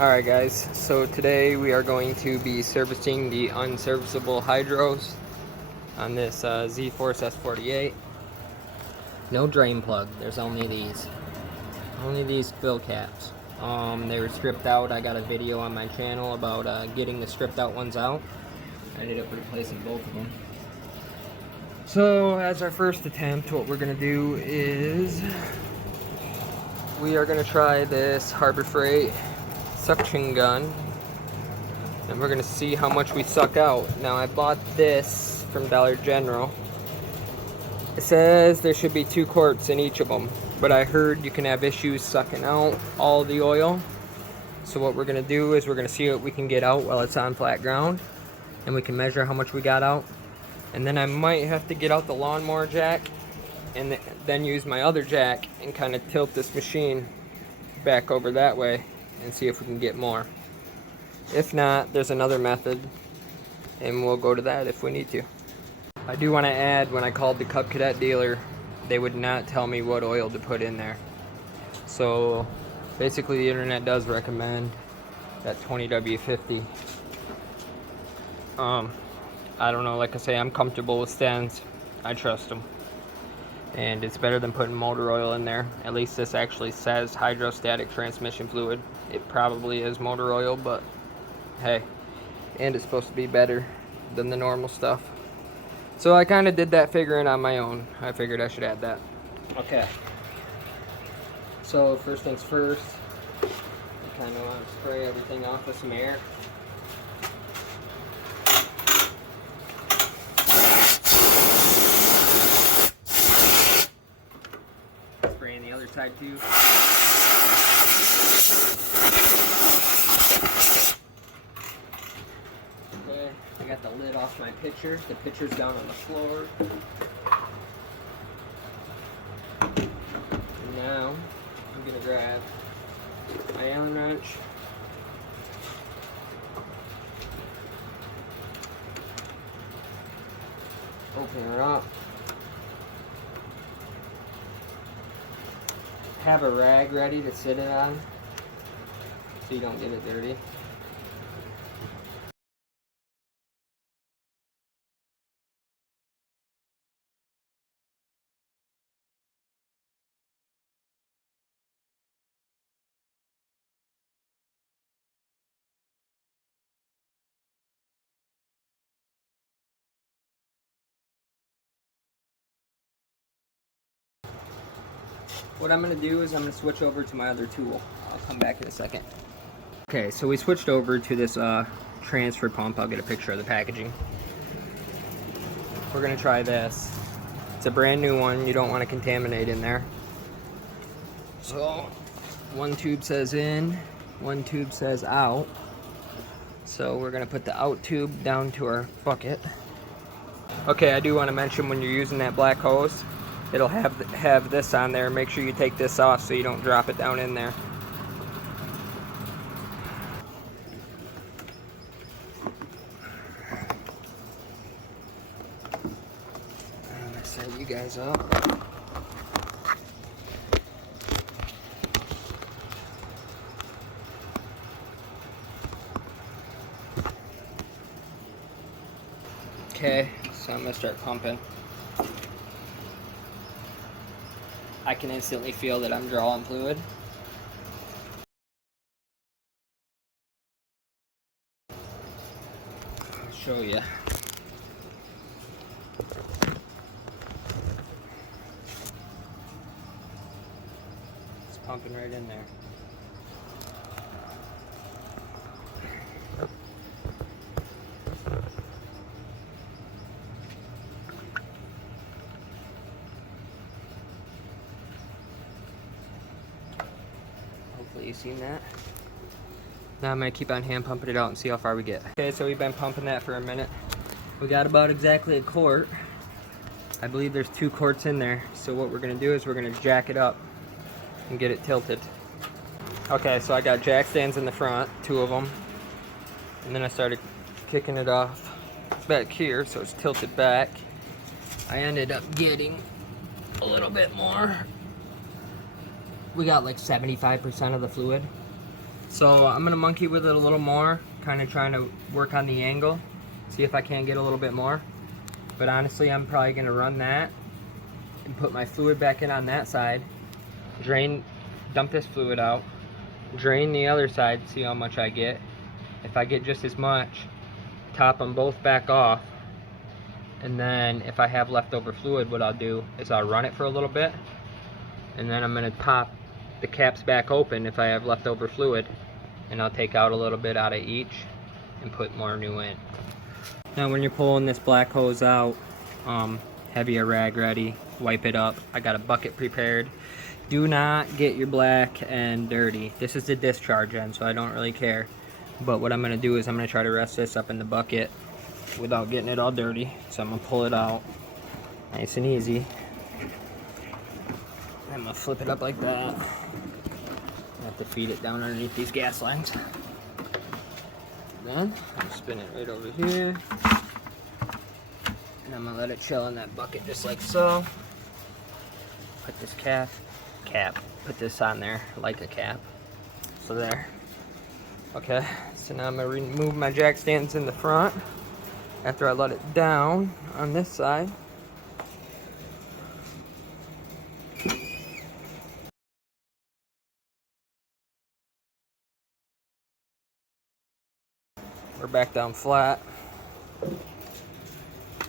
Alright guys, so today we are going to be servicing the unserviceable hydros on this Z-Force S48. No drain plug, there's only these fill caps. They were stripped out. I got a video on my channel about getting the stripped out ones out. I ended up replacing both of them. So as our first attempt, what we're going to do is we are going to try this Harbor Freight suction gun, and we're gonna see how much we suck out. Now I bought this from Dollar General. It says there should be 2 quarts in each of them, but I heard you can have issues sucking out all the oil. So what we're gonna do is we're gonna see what we can get out while it's on flat ground, and we can measure how much we got out. And then I might have to get out the lawnmower jack and then use my other jack and kind of tilt this machine back over that way and see if we can get more. If not, there's another method, and we'll go to that if we need to. I do want to add, when I called the Cadet dealer, they would not tell me what oil to put in there. So basically the internet does recommend that 20W50. I don't know, like I say, I'm comfortable with stands. I trust them. And it's better than putting motor oil in there. At least this actually says hydrostatic transmission fluid. It probably is motor oil, but hey, and it's supposed to be better than the normal stuff. So I kind of did that figuring on my own. I figured I should add that. Okay. So first things first, I kind of want to spray everything off with some air. Spraying the other side too. Okay, I got the lid off my pitcher. The pitcher's down on the floor. And now I'm gonna grab my Allen wrench. Open her up. Have a rag ready to sit it on so you don't get it dirty. What I'm going to do is I'm going to switch over to my other tool. I'll come back in a second. Okay, so we switched over to this transfer pump. I'll get a picture of the packaging. We're going to try this. It's a brand new one. You don't want to contaminate in there. So one tube says in, one tube says out. So we're going to put the out tube down to our bucket. Okay, I do want to mention, when you're using that black hose, it'll have this on there. Make sure you take this off so you don't drop it down in there. I'm gonna set you guys up. Okay, so I'm gonna start pumping. I can instantly feel that I'm drawing fluid. I'll show you. It's pumping right in there. Hopefully you've seen that. Now I'm going to keep on hand pumping it out and see how far we get. Okay, so we've been pumping that for a minute. We got about exactly a quart. I believe there's 2 quarts in there. So what we're going to do is we're going to jack it up and get it tilted. Okay, so I got jack stands in the front, 2 of them. And then I started kicking it off back here so it's tilted back. I ended up getting a little bit more. We got like 75% of the fluid. So I'm gonna monkey with it a little more, kind of trying to work on the angle, see if I can get a little bit more. But honestly, I'm probably gonna run that and put my fluid back in on that side, dump this fluid out, drain the other side, see how much I get. If I get just as much, top them both back off, and then if I have leftover fluid, what I'll do is I'll run it for a little bit, and then I'm gonna pop the caps back open if I have leftover fluid, and I'll take out a little bit out of each and put more new in. Now when you're pulling this black hose out, have your rag ready, wipe it up. I got a bucket prepared. Do not get your black and dirty. This is the discharge end, so I don't really care. But what I'm gonna do is I'm gonna try to rest this up in the bucket without getting it all dirty. So I'm gonna pull it out nice and easy. I'm gonna flip it up like that. I have to feed it down underneath these gas lines. Then I'm spin it right over here. And I'm gonna let it chill in that bucket just like so. Put this cap, put this on there like a cap. So there. Okay, so now I'm gonna remove my jack stands in the front after I let it down on this side. We're back down flat.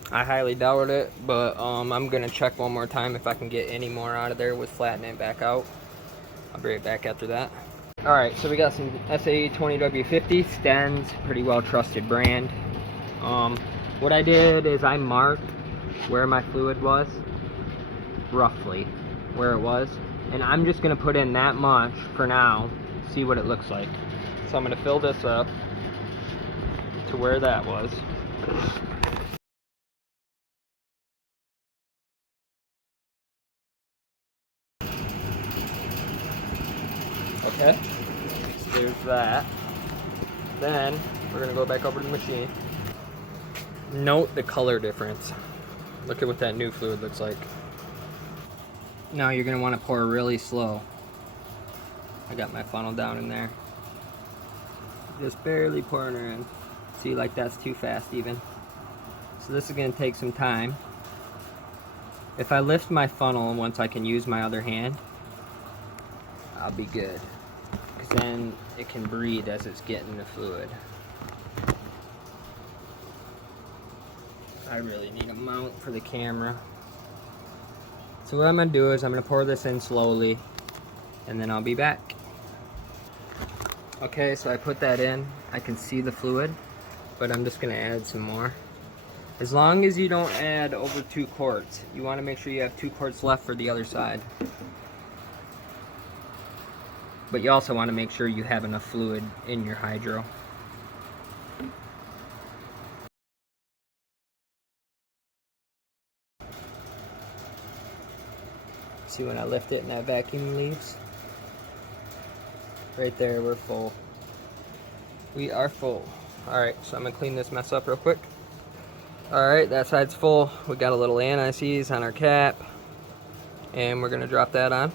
I highly doubt it, but I'm gonna check one more time if I can get any more out of there with flattening it back out. I'll be right back after that. All right, so we got some SA20W50 Sten's, pretty well trusted brand. What I did is I marked where my fluid was, roughly where it was, and I'm just gonna put in that much for now, see what it looks like. So I'm gonna fill this up to where that was. Okay, so there's that. Then we're gonna go back over to the machine. Note the color difference. Look at what that new fluid looks like. Now you're gonna wanna pour really slow. I got my funnel down in there. Just barely pouring her in. See, like that's too fast even. So this is gonna take some time. If I lift my funnel once I can use my other hand, I'll be good. Because then it can breathe as it's getting the fluid. I really need a mount for the camera. So what I'm gonna do is I'm gonna pour this in slowly and then I'll be back. Okay, so I put that in. I can see the fluid, but I'm just gonna add some more. As long as you don't add over 2 quarts, you wanna make sure you have 2 quarts left for the other side. But you also wanna make sure you have enough fluid in your hydro. See when I lift it and that vacuum leaves? Right there, we're full. We are full. Alright, so I'm gonna clean this mess up real quick. Alright, that side's full. We got a little anti-seize on our cap. And we're gonna drop that on.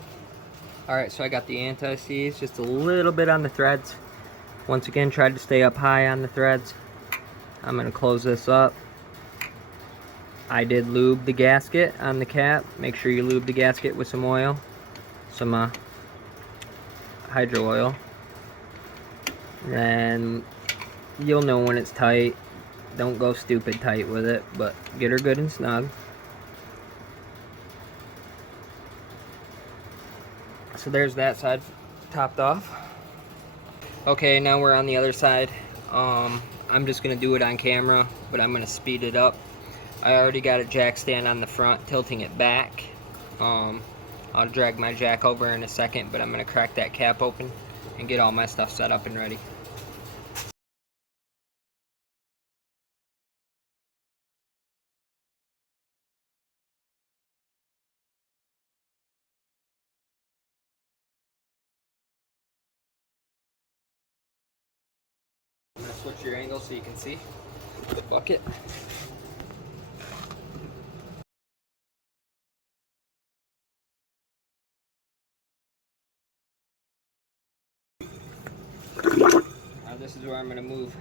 Alright, so I got the anti-seize just a little bit on the threads. Once again, tried to stay up high on the threads. I'm gonna close this up. I did lube the gasket on the cap. Make sure you lube the gasket with some oil, some hydro oil. Then you'll know when it's tight. Don't go stupid tight with it, but get her good and snug. So there's that side topped off. Okay, now we're on the other side. I'm just gonna do it on camera, but I'm gonna speed it up. I already got a jack stand on the front, tilting it back. I'll drag my jack over in a second, but I'm gonna crack that cap open and get all my stuff set up and ready. I'm gonna switch your angle so you can see the bucket. this is where I'm going to move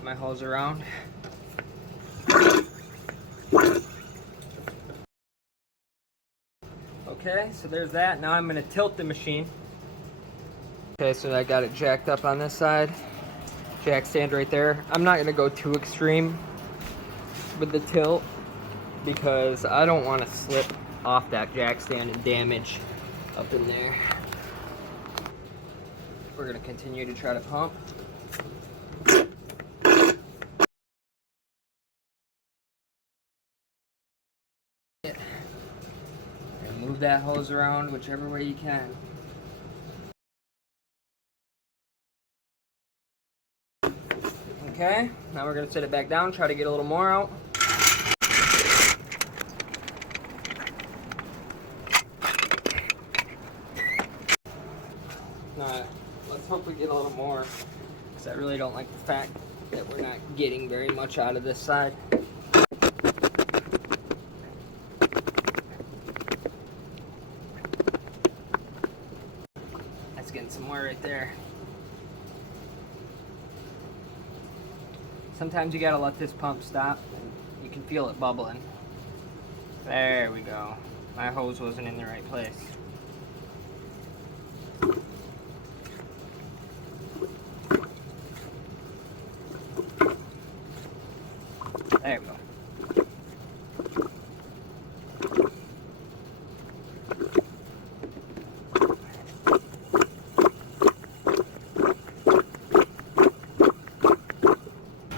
my hose around. Okay, so there's that. Now I'm going to tilt the machine. Okay, so I got it jacked up on this side. Jack stand right there. I'm not going to go too extreme with the tilt because I don't want to slip off that jack stand and damage up in there. We're going to continue to try to pump. And move that hose around whichever way you can. Okay, now we're going to set it back down, try to get a little more out. Alright, let's hope we get a little more, because I really don't like the fact that we're not getting very much out of this side. That's getting some more right there. Sometimes you gotta let this pump stop, and you can feel it bubbling. There we go. My hose wasn't in the right place. There we go.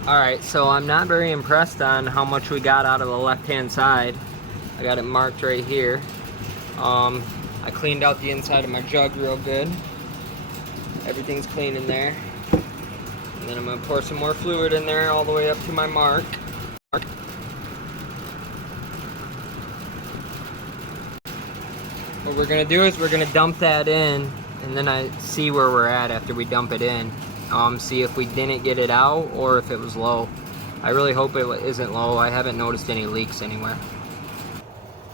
Alright, so I'm not very impressed on how much we got out of the left-hand side. I got it marked right here. I cleaned out the inside of my jug real good. Everything's clean in there. And then I'm going to pour some more fluid in there all the way up to my mark. What we're going to do is we're going to dump that in, and then I see where we're at after we dump it in. See if we didn't get it out or if it was low. I really hope it isn't low. I haven't noticed any leaks anywhere.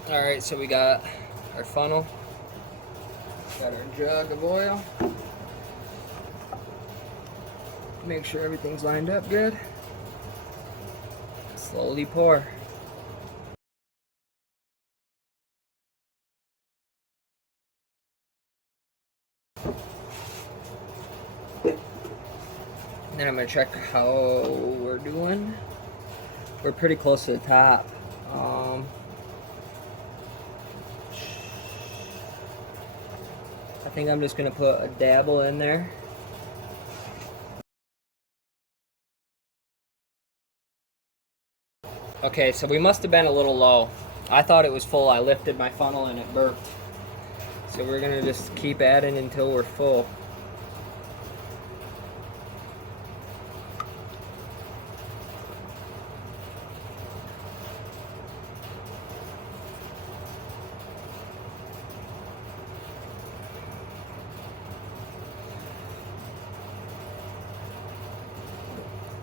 Alright, so we got our funnel. Got our jug of oil. Make sure everything's lined up good. Slowly pour. Then I'm going to check how we're doing. We're pretty close to the top. I think I'm just going to put a dabble in there. Okay, so we must have been a little low. I thought it was full. I lifted my funnel and it burped. So we're going to just keep adding until we're full.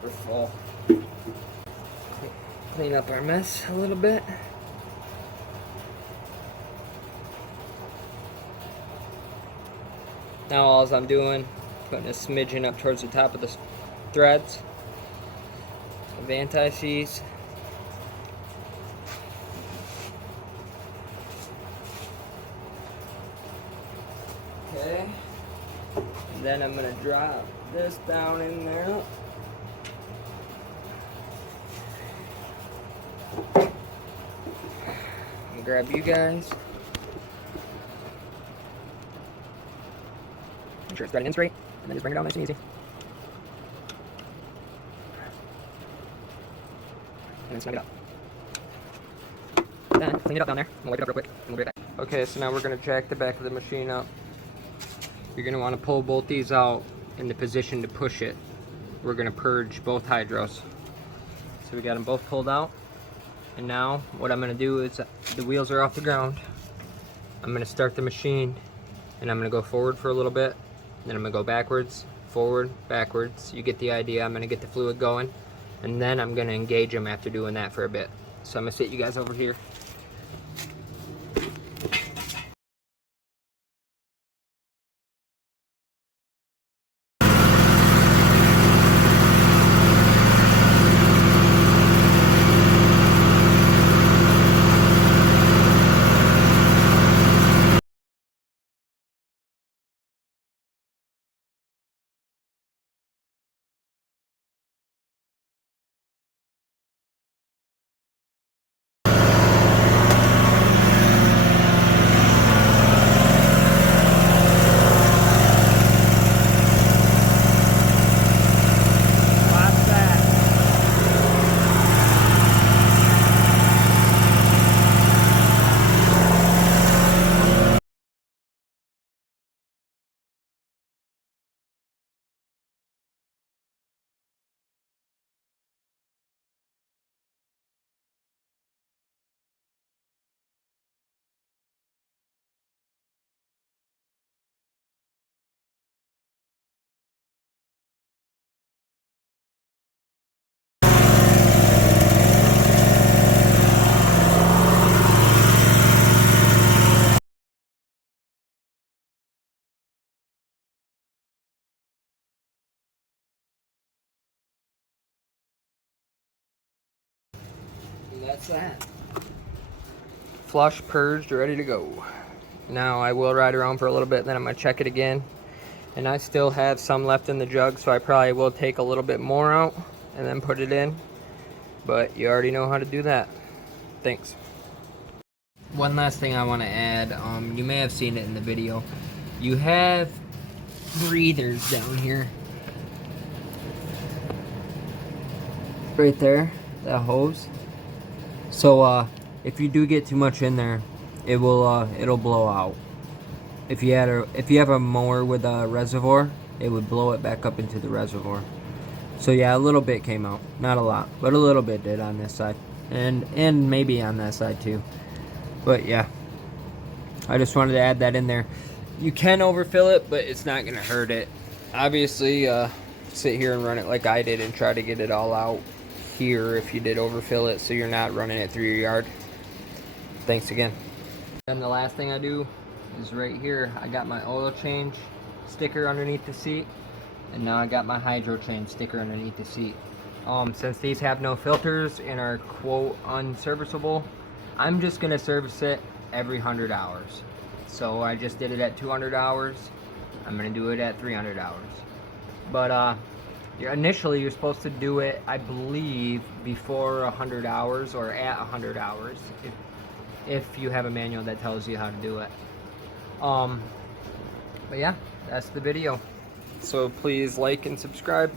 We're full. Clean up our mess a little bit. Now all I'm doing, putting a smidgen up towards the top of the threads of anti-seize. Okay. And then I'm going to drop this down in there. Grab you guys. Make sure it's threading in straight, and then just bring it down nice and easy. And then snug it up. Then clean it up down there. I'm gonna wipe it up real quick, and we'll be right back. Okay, so now we're gonna jack the back of the machine up. You're gonna want to pull both these out in the position to push it. We're gonna purge both hydros. So we got them both pulled out. And now what I'm going to do is, the wheels are off the ground. I'm going to start the machine and I'm going to go forward for a little bit. Then I'm going to go backwards, forward, backwards. You get the idea. I'm going to get the fluid going. And then I'm going to engage them after doing that for a bit. So I'm going to sit you guys over here. that's that. Flush, purged, ready to go. Now I will ride around for a little bit, then I'm going to check it again. And I still have some left in the jug, so I probably will take a little bit more out and then put it in. But you already know how to do that. Thanks. One last thing I want to add, you may have seen it in the video. You have breathers down here. Right there, that hose. So if you do get too much in there, it'll blow out. If you have a mower with a reservoir, it would blow it back up into the reservoir. So yeah, a little bit came out, not a lot, but a little bit did on this side, and maybe on that side too. But yeah, I just wanted to add that in there. You can overfill it, but it's not gonna hurt it. Obviously, sit here and run it like I did and try to get it all out here if you did overfill it, so you're not running it through your yard. Thanks again. Then the last thing I do is right here. I got my oil change sticker underneath the seat, and now I got my hydro change sticker underneath the seat. Since these have no filters and are quote unserviceable, I'm just gonna service it every 100 hours. So I just did it at 200 hours. I'm gonna do it at 300 hours. But initially you're supposed to do it, I believe, before 100 hours or at 100 hours, if you have a manual that tells you how to do it. But yeah, that's the video. So please like and subscribe.